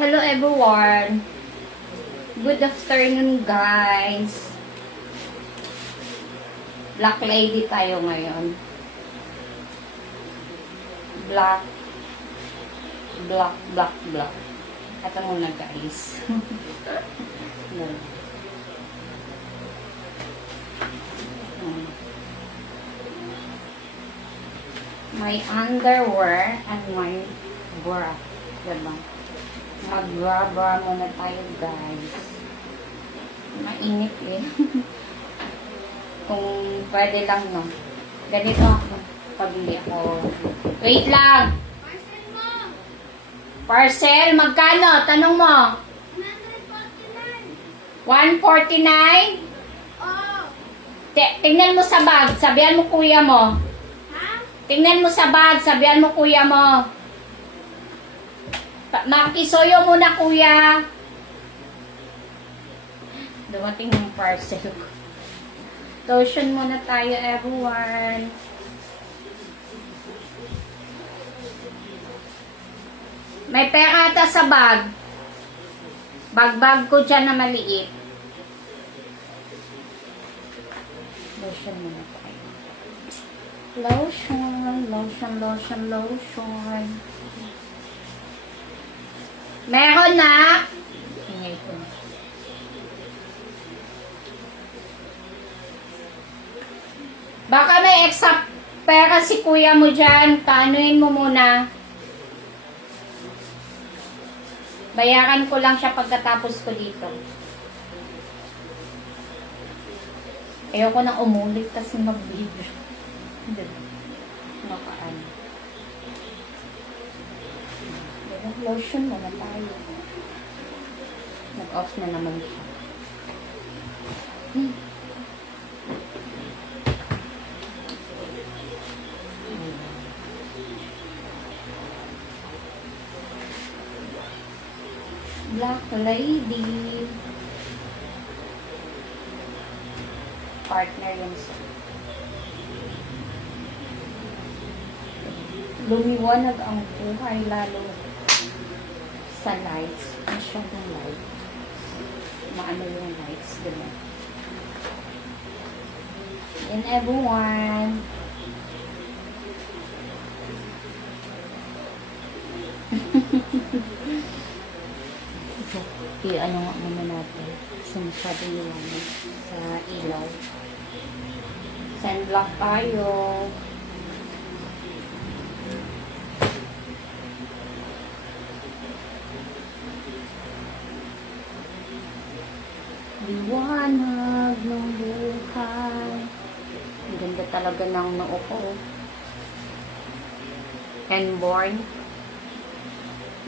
Hello everyone. Good afternoon guys. Black lady tayo ngayon. Black. Ito muna guys. My underwear and my bra. Diba? Mag-bra muna tayo guys. Mainit eh. Kung pwede lang no. Ganito ako. Pabili ako. Wait lang! Parcel mo! Parcel? Magkano? Tanong mo. 149. 149? Oh! Tingnan mo sa bag. Sabihan mo kuya mo. Ha? Tingnan mo sa bag. Sabihan mo kuya mo. Makisuyo muna kuya. Dumating yung parcel ko. Lotion muna tayo everyone. May pera ata sa bag. Bag ko dyan na maliit. Lotion muna tayo. Lotion. Meron na. Ingay ko. Baka may extra pera si kuya mo dyan. Tanuin mo muna. Bayaran ko lang siya pagkatapos ko dito. Ayoko nang umulit kasi mag-video. Nakaano. Lotion muna tayo. Nag-off na naman siya. Black lady. Partner yun siya. Lumiwanag ang buhay lalo sa lights. Masyadong light. Maano yung lights, diba? And everyone. Ano nga muna natin. Kasi masyadong liwanag sa ilaw. Sunblock tayo. Liwanag ng buhay. Ang ganda talaga ng noo ko. And born.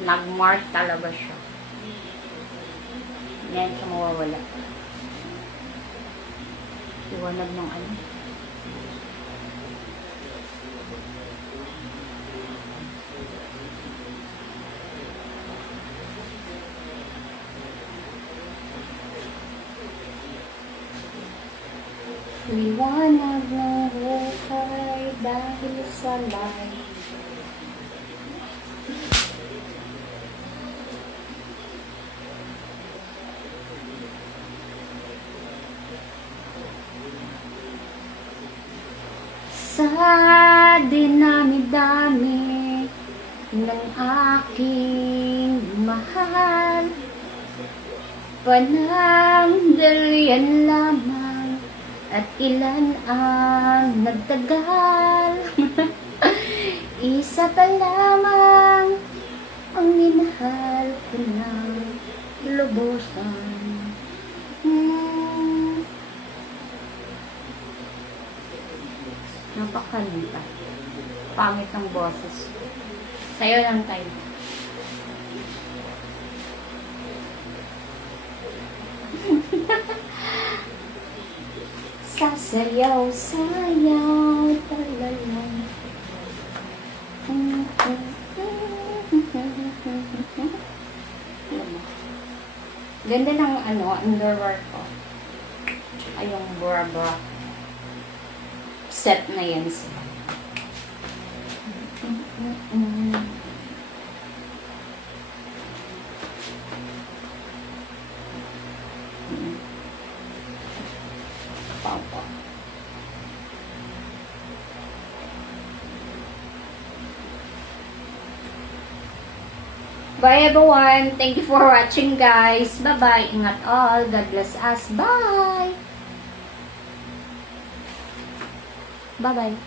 Nagmark talaga siya. Yan siya mawawala. Liwanag ng ano. Liwanag ng buhay dahil sa light. Sa dinami-dami ng aking mahal, panandalian lamang at ilan ang nagtagal. Isa ka lamang ang minahal ko ng lubusan. Napakanta. Pangit ng boses. Sayo lang tayo. Sasayaw talalang. Ganda ng underwear ko. Ay, yung bra. Set na yan siya. Bye everyone. Thank you for watching guys. Bye-bye. Ingat all. God bless us. Bye. Bye-bye.